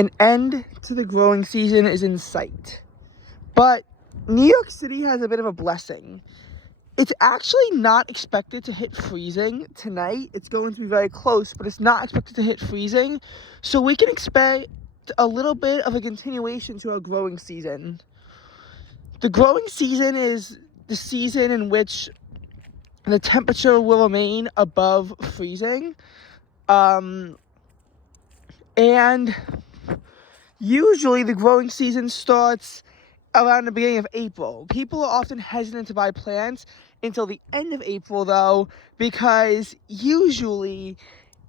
An end to the growing season is in sight. But New York City has a bit of a blessing. It's actually not expected to hit freezing tonight. It's going to be very close, but it's not expected to hit freezing. So we can expect a little bit of a continuation to our growing season. The growing season is the season in which the temperature will remain above freezing. And usually the growing season starts around the beginning of April. People are often hesitant to buy plants until the end of April, though, because usually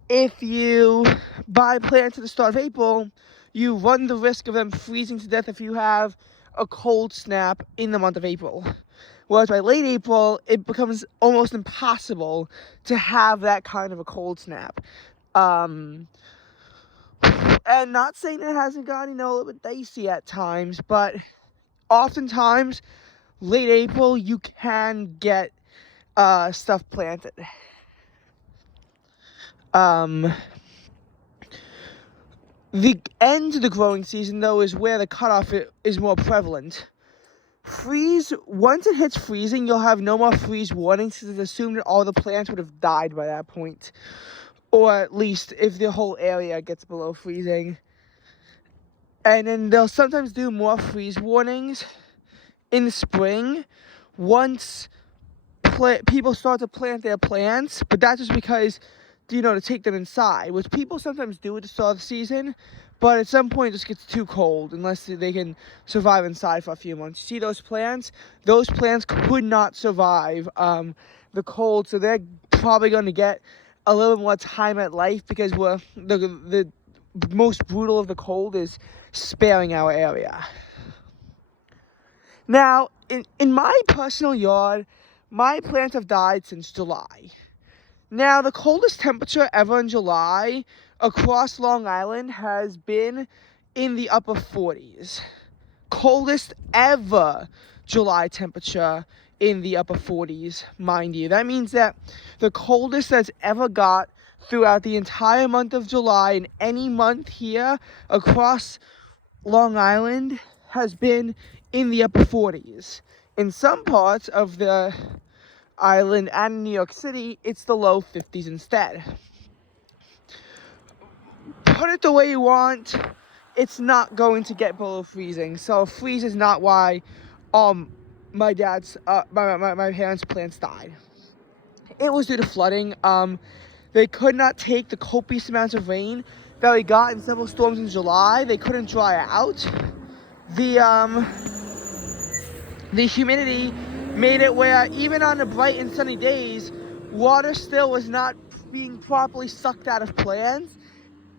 if you buy plants at the start of April, you run the risk of them freezing to death if you have a cold snap in the month of April. Whereas by late April, it becomes almost impossible to have that kind of a cold snap. And not saying it hasn't gotten, a little bit dicey at times, but oftentimes, late April, you can get stuff planted. The end of the growing season, though, is where the cutoff is more prevalent. Once it hits freezing, you'll have no more freeze warnings because it's assumed that all the plants would have died by that point. Or at least if the whole area gets below freezing. And then they'll sometimes do more freeze warnings in the spring once people start to plant their plants, but that's just because, to take them inside, which people sometimes do at the start of the season, but at some point it just gets too cold unless they can survive inside for a few months. You see those plants could not survive the cold, so they're probably going to get a little more time at life because the most brutal of the cold is sparing our area. Now, in my personal yard, my plants have died since July. Now, the coldest temperature ever in July across Long Island has been in the upper 40s. Coldest ever July temperature in the upper 40s, mind you. That means that the coldest that's ever got throughout the entire month of July in any month here across Long Island has been in the upper 40s. In some parts of the island and New York City, it's the low 50s instead. Put it the way you want, it's not going to get below freezing. So freeze is not why my parents' plants died. It was due to flooding. They could not take the copious amounts of rain that we got in several storms in July. They couldn't dry out. The humidity made it where even on the bright and sunny days, water still was not being properly sucked out of plants,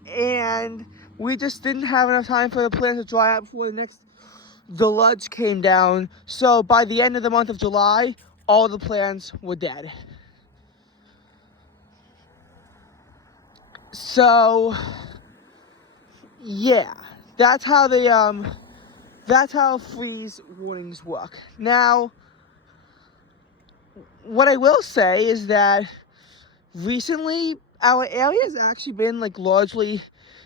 and we just didn't have enough time for the plants to dry out before the next deluge came down. So by the end of the month of July, all the plants were dead. So yeah, that's how freeze warnings work. Now, what I will say is that recently our area has actually been largely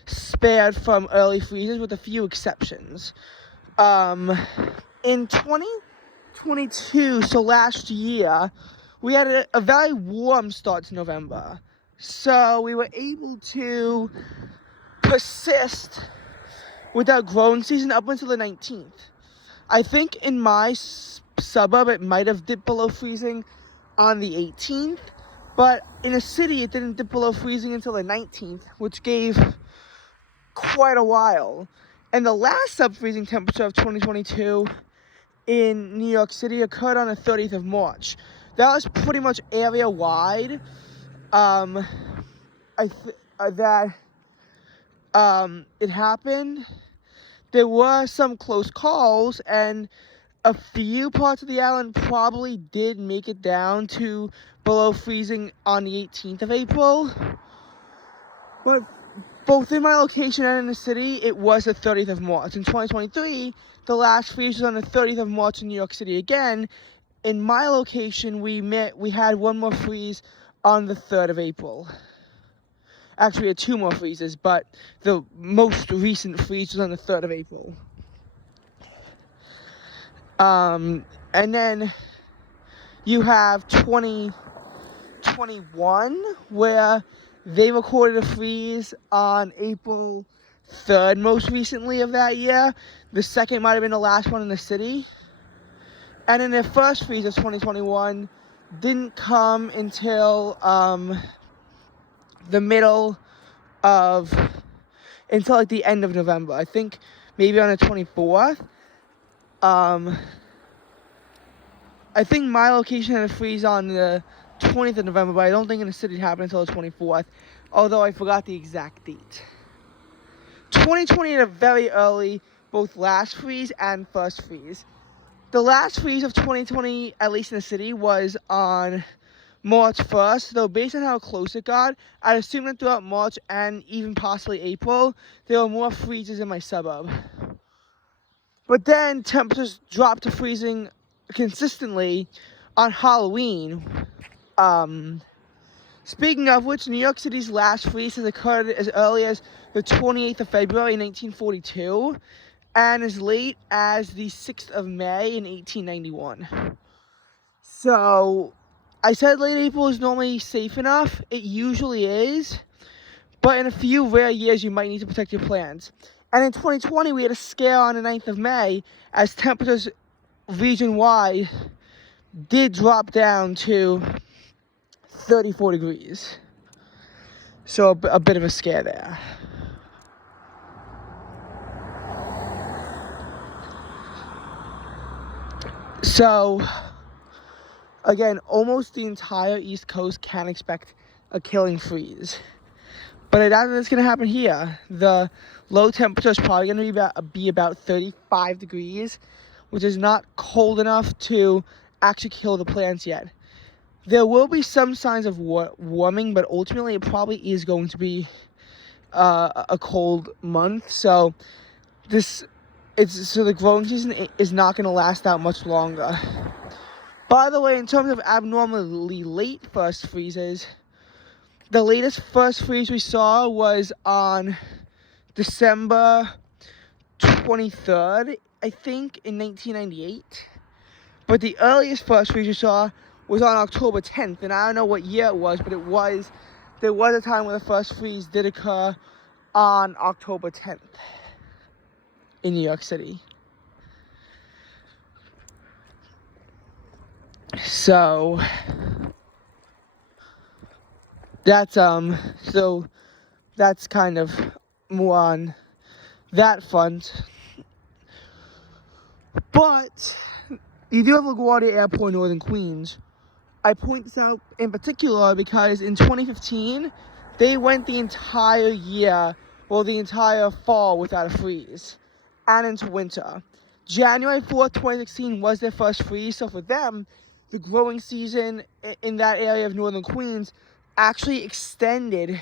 spared from early freezes with a few exceptions. In 2022, so last year, we had a very warm start to November. So we were able to persist with our growing season up until the 19th. I think in my suburb it might have dipped below freezing on the 18th, but in a city it didn't dip below freezing until the 19th, which gave quite a while. And the last sub-freezing temperature of 2022 in New York City occurred on the 30th of March. That was pretty much area-wide. It happened. There were some close calls, and a few parts of the island probably did make it down to below freezing on the 18th of April. But both in my location and in the city, it was the 30th of March. In 2023, the last freeze was on the 30th of March in New York City again. In my location, we had one more freeze on the 3rd of April. Actually, we had 2 more freezes, but the most recent freeze was on the 3rd of April. And then you have 2021, where they recorded a freeze on April 3rd most recently of that year. The second might have been the last one in the city. And then their first freeze of 2021 didn't come until the middle of, until like the end of November. I think maybe on the 24th. I think my location had a freeze on the 20th of November, but I don't think in the city it happened until the 24th, although I forgot the exact date. 2020 had a very early, both last freeze and first freeze. The last freeze of 2020, at least in the city, was on March 1st, though based on how close it got, I'd assume that throughout March and even possibly April, there were more freezes in my suburb. But then temperatures dropped to freezing consistently on Halloween. Speaking of which, New York City's last freeze has occurred as early as the 28th of February in 1942 and as late as the 6th of May in 1891. So, I said late April is normally safe enough. It usually is. But in a few rare years, you might need to protect your plants. And in 2020, we had a scare on the 9th of May as temperatures region-wide did drop down to 34 degrees. So a bit of a scare there. So, again, almost the entire East Coast can expect a killing freeze. But I doubt that it's going to happen here. The low temperature is probably going to be about 35 degrees, which is not cold enough to actually kill the plants yet. There will be some signs of warming, but ultimately it probably is going to be a cold month. So the growing season is not going to last that much longer. By the way, in terms of abnormally late first freezes, the latest first freeze we saw was on December 23rd, I think, in 1998. But the earliest first freeze we saw was on October 10th, and I don't know what year it was, but there was a time when the first freeze did occur on October 10th in New York City. So that's kind of more on that front. But you do have LaGuardia Airport in Northern Queens. I point this out in particular because in 2015, they went the entire year, well, the entire fall without a freeze, and into winter. January 4th, 2016 was their first freeze, so for them, the growing season in that area of Northern Queens actually extended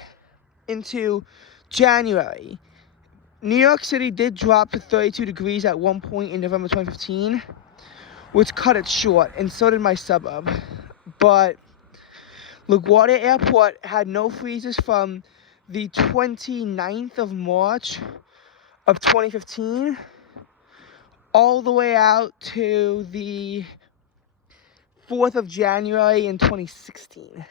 into January. New York City did drop to 32 degrees at one point in November 2015, which cut it short, and so did my suburb. But LaGuardia Airport had no freezes from the 29th of March of 2015 all the way out to the 4th of January in 2016,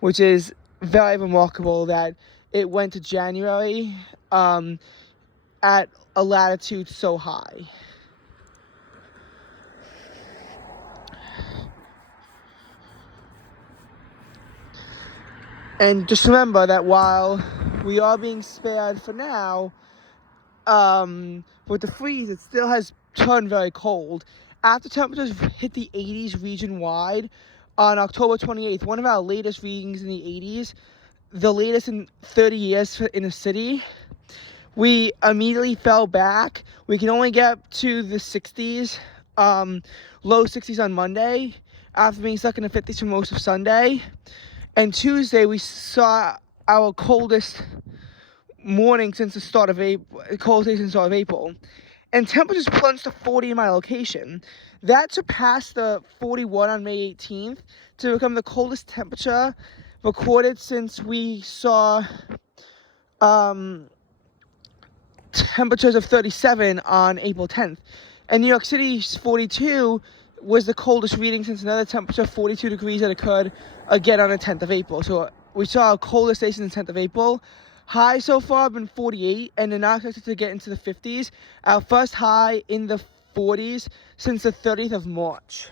which is very remarkable that it went to January at a latitude so high. And just remember that while we are being spared for now, with the freeze, it still has turned very cold. After temperatures hit the 80s region-wide on October 28th, one of our latest readings in the 80s, the latest in 30 years in the city, we immediately fell back. We can only get to the 60s, low 60s on Monday, after being stuck in the 50s for most of Sunday. And Tuesday, we saw our coldest morning since the start of April, and temperatures plunged to 40 in my location. That surpassed the 41 on May 18th to become the coldest temperature recorded since we saw temperatures of 37 on April 10th. And New York City's 42 was the coldest reading since another temperature of 42 degrees that occurred again on the 10th of April. So we saw our coldest day since the 10th of April. High so far have been 48, and they're not expected to get into the 50s. Our first high in the 40s since the 30th of March.